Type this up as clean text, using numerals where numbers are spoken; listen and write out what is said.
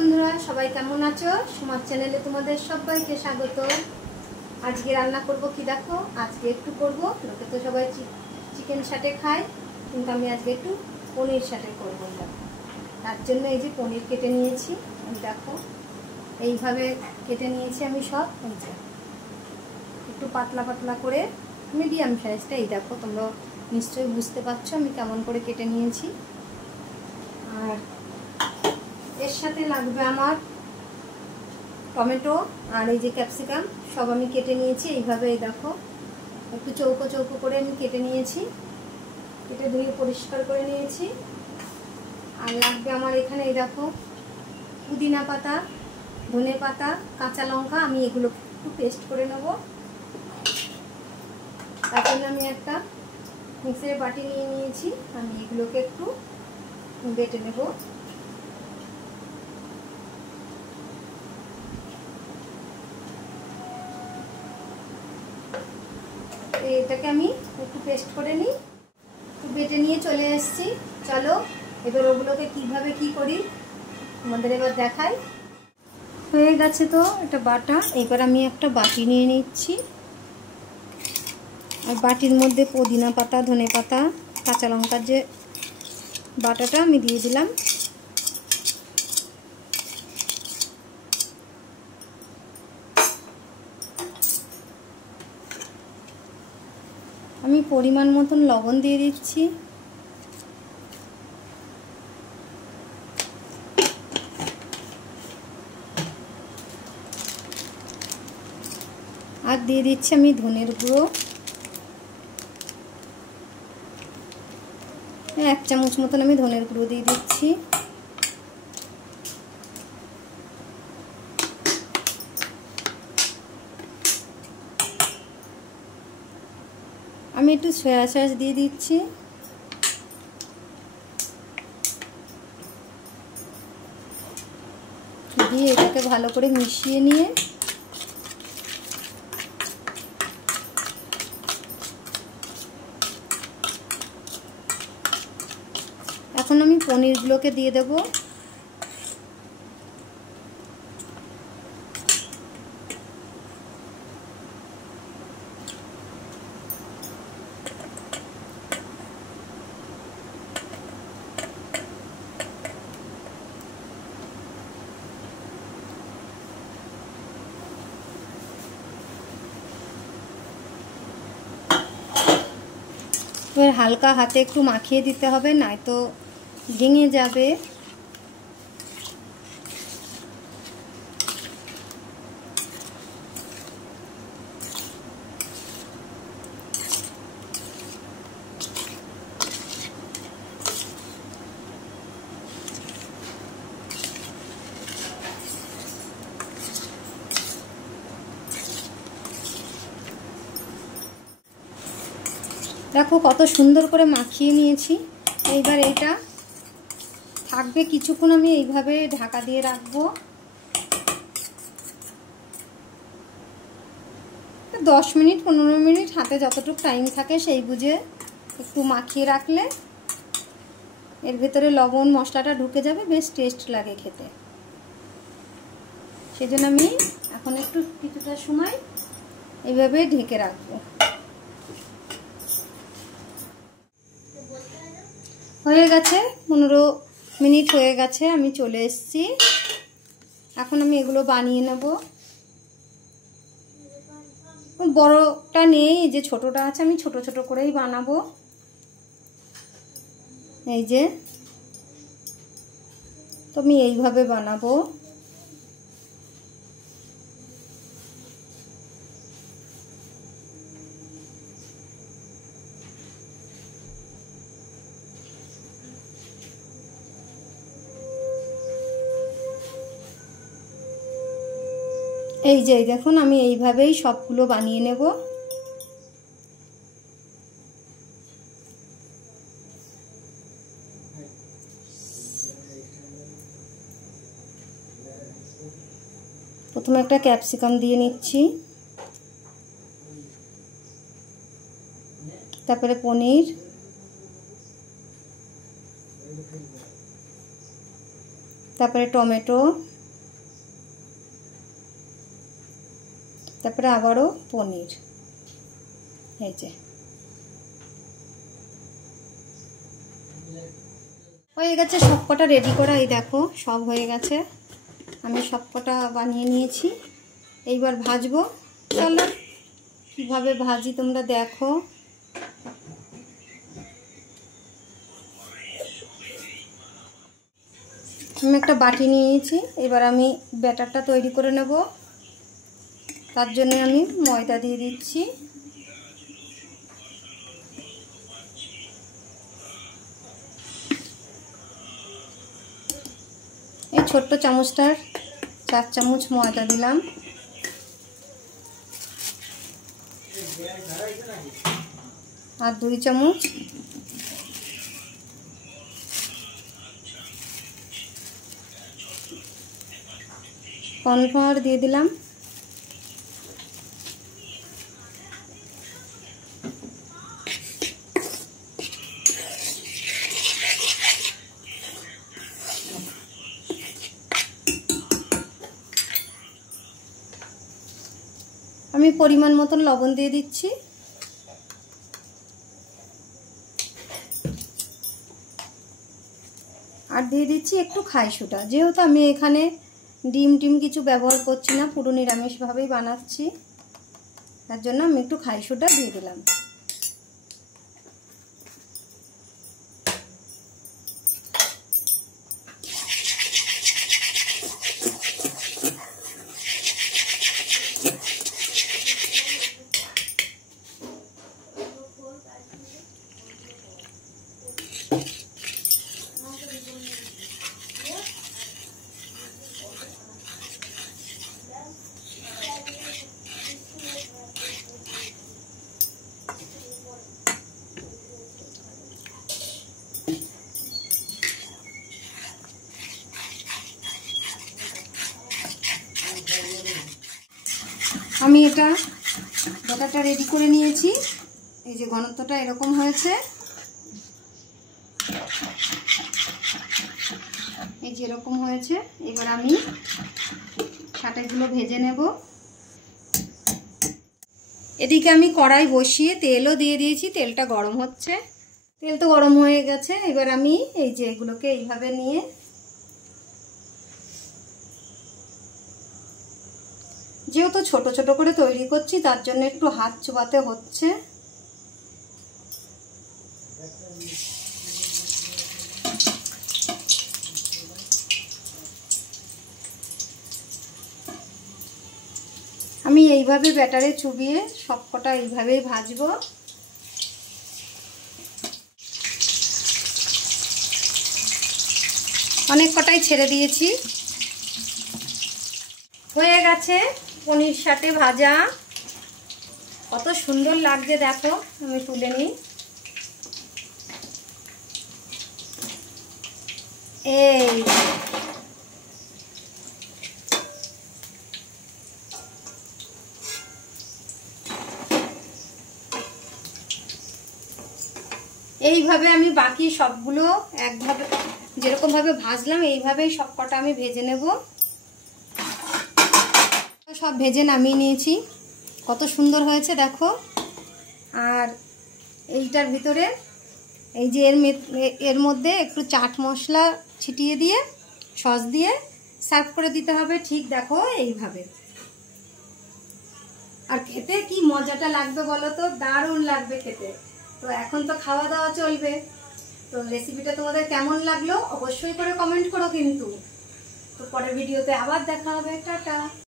বন্ধুরা, সবাই কেমন আছো? সুমার চ্যানেলে তোমাদের সবাইকে স্বাগত। আজকে রান্না করব কি দেখো, আজকে একটু করব, লোকে তো সবাই চিকেন সাটে খায়, কিন্তু আমি আজকে একটু পনির সাটে করবো। তার জন্য এই যে পনির কেটে নিয়েছি, দেখো এইভাবে কেটে নিয়েছি আমি সব। একটু পাতলা পাতলা করে মিডিয়াম সাইজটা, এই দেখো তোমরা নিশ্চয়ই বুঝতে পারছো আমি কেমন করে কেটে নিয়েছি। আর এর সাথে লাগবে আমার টমেটো আর এই যে ক্যাপসিকাম, সব আমি কেটে নিয়েছি এইভাবে। এই দেখো একটু চৌকো চৌকো করে আমি কেটে নিয়েছি, কেটে ধুয়ে পরিষ্কার করে নিয়েছি। আর লাগবে আমার এখানে এই দেখো পুদিনা পাতা, ধনে পাতা, কাঁচা লঙ্কা, আমি এগুলো একটু পেস্ট করে নেব। তার জন্য আমি একটা মিক্সির বাটি নিয়ে নিয়েছি, আমি এগুলোকে একটু বেটে নেব। এটাকে আমি একটু পেস্ট করে নিই, একটু বেটে নিয়ে চলে এসেছি। চলো এবার ওগুলোকে কিভাবে কি করি তোমাদের এবার দেখাই। হয়ে গেছে তো এটা বাটা, এবার আমি একটা বাটি নিয়ে নিচ্ছি। আর বাটির মধ্যে পুদিনা পাতা, ধনে পাতা, কাঁচা লঙ্কার যে বাটাটা আমি দিয়ে দিলাম। আমি পরিমাণ মতন লবণ দিয়ে দিচ্ছি। আর দিয়ে দিচ্ছি আমি ধনের গুঁড়ো, 1 চামচ মতন আমি ধনের গুঁড়ো দিয়ে দিচ্ছি। আমি একটু সয়া সস দিয়ে দিচ্ছি। দিয়ে এটাকে ভালো করে মিশিয়ে নিয়ে এখন আমি পনিরগুলোকে দিয়ে দেব। এবার হালকা হাতে একটু মাখিয়ে দিতে হবে, নয়তো ভেঙে যাবে। দেখো কত সুন্দর করে মাখিয়ে নিয়েছি। এইবার এটা থাকবে কিছুক্ষণ, আমি এইভাবে ঢাকা দিয়ে রাখবো। 10 মিনিট 15 মিনিট, হাতে যতটুকু টাইম থাকে সেই বুঝে একটু মাখিয়ে রাখলে এর ভেতরে লবণ মশলাটা ঢুকে যাবে, বেশ টেস্ট লাগে খেতে। সেজন্য আমি এখন একটু কিছুটা সময় এইভাবে ঢেকে রাখবো। হয়ে গেছে, 15 মিনিট হয়ে গেছে, আমি চলে এসেছি। এখন আমি এগুলো বানিয়ে নেব। বড়টা নেই, এই যে ছোটটা আছে, আমি ছোট ছোট করেই বানাবো। এই যে তো আমি এইভাবে বানাবো। এই যে দেখুন, আমি এইভাবেই সবগুলো বানিয়ে নেব। প্রথমে একটা ক্যাপসিকাম দিয়ে নিচ্ছি, তারপরে পনির, তারপরে টমেটো, তারপরে আবারও পনির। এই যে হয়ে গেছে সবকটা রেডি করা। এই দেখো সব হয়ে গেছে, আমি সবকটা বানিয়ে নিয়েছি। এইবার ভাজবো। চলো কীভাবে ভাজি তোমরা দেখো। আমি একটা বাটি নিয়েছি, এবার আমি ব্যাটারটা তৈরি করে নেব। তার জন্য আমি ময়দা দিয়ে দিচ্ছি। এই ছোট্ট চামচটার 4 চামচ ময়দা দিলাম। আর 2 চামচ কর্নফ্লাওয়ার দিয়ে দিলাম। আমি পরিমাণ মতন লবণ দিয়ে দিচ্ছি। আর দিয়ে দিচ্ছি একটু খাই সোডা। যেহেতু আমি এখানে ডিম কিছু ব্যবহার করছি না, পুরো নিরামিষভাবেই বানাচ্ছি, তার জন্য আমি একটু খাই সোডা দিয়ে দিলাম। আমি ব্যাটারটা রেডি করে নিয়েছি। এই যে ঘনত্বটা এরকম হয়েছে, এই যে এরকম হয়েছে। এবার আমি সাটেগুলো ভেজে নেব। এদিকে আমি কড়াই বসিয়ে তেলও দিয়ে দিয়েছি, তেলটা গরম হচ্ছে। তেল তো গরম হয়ে গেছে। এবার আমি এই যে এগুলোকে এইভাবে নিয়ে যেহেতু ছোট ছোট করে তৈরি করছি, তার জন্য একটু হাত চোবাতে হচ্ছে। আমি এইভাবে ব্যাটারে চুবিয়ে সবকটা এইভাবেই ভাজবো। অনেক কটাই ছেড়ে দিয়েছি। হয়ে গেছে পনির সাথে ভাজা। কত সুন্দর লাগছে দেখো। আমি তুলে নিই। এই এইভাবে আমি বাকি সবগুলো একভাবে যেরকম ভাবে ভাজলাম এইভাবেই সবকটা আমি ভেজে নেব। সব ভেজে নামিয়ে নিয়েছি। কত সুন্দর হয়েছে দেখো। আর এইটার ভিতরে এই যে এর মধ্যে একটু চাট মশলা ছিটিয়ে দিয়ে সস দিয়ে সার্ভ করে দিতে হবে। ঠিক দেখো এইভাবে। আর খেতে কি মজাটা লাগবে বলো তো, দারুণ লাগবে খেতে। তো এখন তো খাওয়া দাওয়া চলবে। তো রেসিপিটা তোমাদের কেমন লাগলো অবশ্যই করে কমেন্ট করো কিন্তু। তো পরের ভিডিওতে আবার দেখা হবে। টাটা।